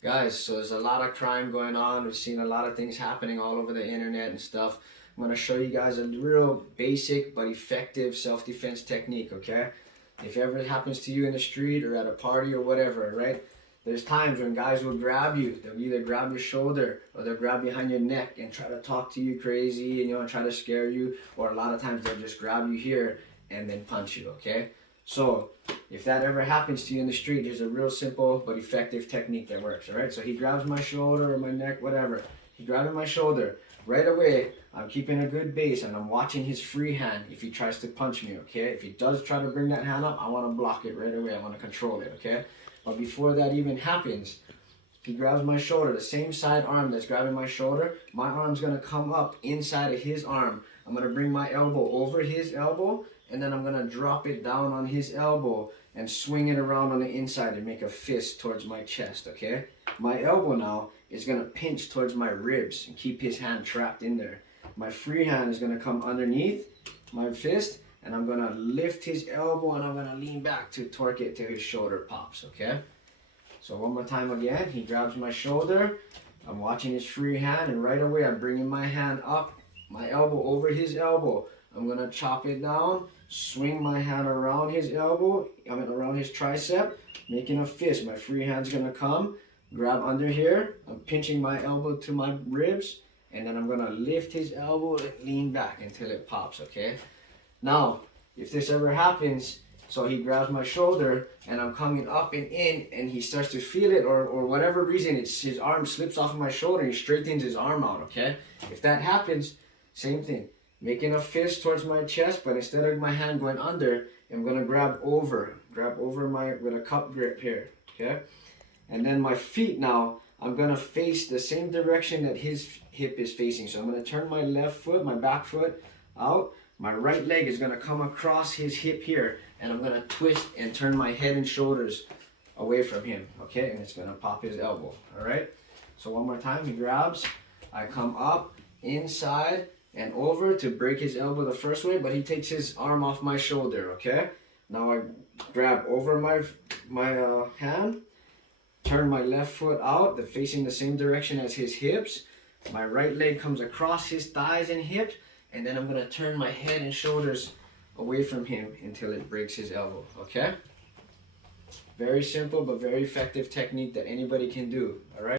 Guys, so there's a lot of crime going on. We've seen a lot of things happening all over the internet and stuff. I'm going to show you guys a real basic but effective self-defense technique, okay? If ever it happens to you in the street or at a party or whatever, right? There's times when guys will grab you. They'll either grab your shoulder or they'll grab behind your neck and try to talk to you crazy and, try to scare you. Or a lot of times they'll just grab you here and then punch you, okay? So if that ever happens to you in the street, there's a real simple but effective technique that works, all right? So he grabs my shoulder or my neck, whatever. He grabs my shoulder. Right away, I'm keeping a good base and I'm watching his free hand if he tries to punch me, okay? If he does try to bring that hand up, I want to block it right away. I want to control it, okay? But before that even happens, he grabs my shoulder, the same side arm that's grabbing my shoulder, my arm's going to come up inside of his arm. I'm going to bring my elbow over his elbow, and then I'm going to drop it down on his elbow and swing it around on the inside and make a fist towards my chest, okay? My elbow now is going to pinch towards my ribs and keep his hand trapped in there. My free hand is going to come underneath my fist, and I'm going to lift his elbow and I'm going to lean back to torque it till his shoulder pops, okay? So one more time again, he grabs my shoulder, I'm watching his free hand, and right away I'm bringing my hand up, my elbow over his elbow. I'm going to chop it down, swing my hand around his elbow, around his tricep, making a fist. My free hand's going to come, grab under here, I'm pinching my elbow to my ribs, and then I'm going to lift his elbow and lean back until it pops, okay? Now, if this ever happens, so he grabs my shoulder and I'm coming up and in and he starts to feel it, or whatever reason, his arm slips off of my shoulder and he straightens his arm out, okay? If that happens, same thing. Making a fist towards my chest, but instead of my hand going under, I'm going to grab over with a cup grip here, okay? And then my feet now, I'm going to face the same direction that his hip is facing. So I'm going to turn my left foot, my back foot out. My right leg is going to come across his hip here, and I'm going to twist and turn my head and shoulders away from him, okay? And it's going to pop his elbow, all right? So one more time, he grabs, I come up, inside, and over to break his elbow the first way, but he takes his arm off my shoulder, okay? Now I grab over my hand, turn my left foot out, facing the same direction as his hips. My right leg comes across his thighs and hips, and then I'm going to turn my head and shoulders away from him until it breaks his elbow, okay? Very simple but very effective technique that anybody can do, all right?